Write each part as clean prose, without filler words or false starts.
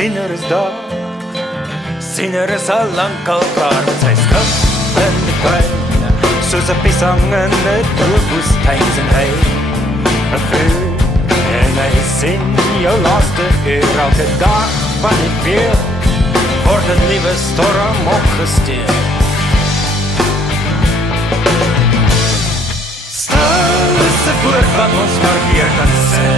Sinner is daar, sinner is al lang al klaar met sy skip in die kruin, soos 'n pisang in 'n droë woestyn en hy 'n vuur en hy sien jou laaste uur elke dag van die weer word 'n nuwe storm opgesteek. Stil is 'n woord wat ons maar weer kan sê.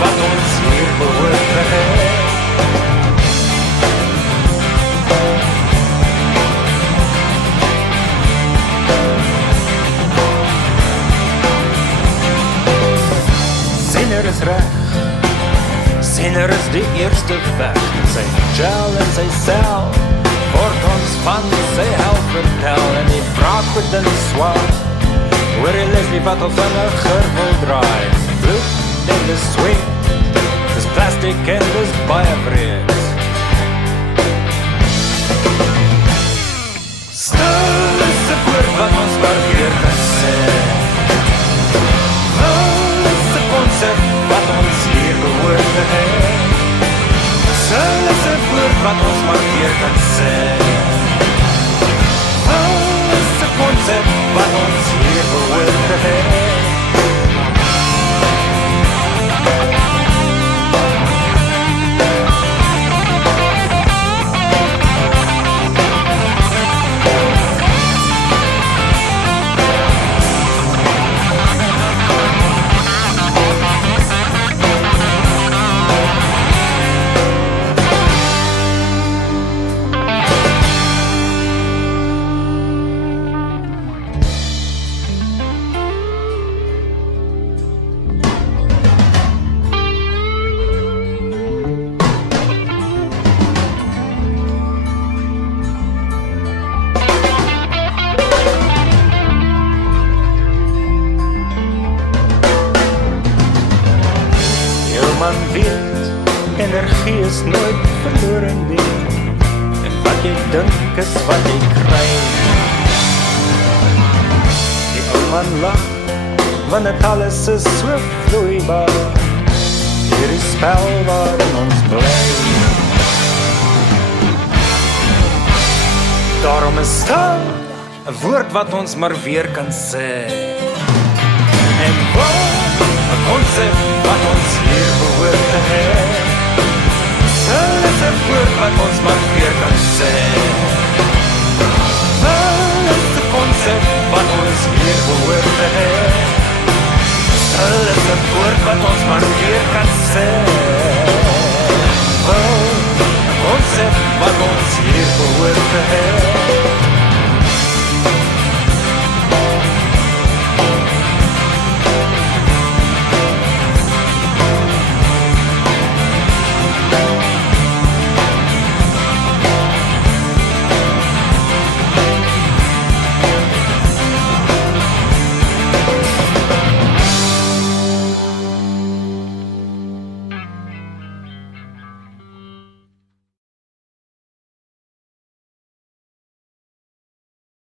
Wat ons hier behoort te hê. Sinner is reg, sinner is die eerste weg. Sy gel en sy sel word ons van sy hel vertel. En die vraag goed in die swaar hoor die Leslie wat al vinniger wil draai. Bloed en dis sweet, dis plastic en dis baie breed. Stil is 'n woord wat ons maar weer kan sê. Wil is 'n konsep wat ons hier behoort te hê. Stil is 'n woord wat ons maar weer kan sê. Wil is 'n konsep wat ons hier behoort te hê. Man weet, energie is nooit verloren nie. En wat jy dink is wat jy kry. Die ou man lach, want het alles is so vloeibaar. Hierdie spel waarin ons bly. Daarom is stil 'n woord wat ons maar weer kan sê. En wat 'n konsep wat ons hier behoort te hê. Stil is 'n woord wat ons maar weer kan sê. Wat is 'n konsep wat ons hier behoort te hê. Stil is 'n woord wat ons maar weer kan sê. Wat 'n konsep wat ons hier behoort te hê.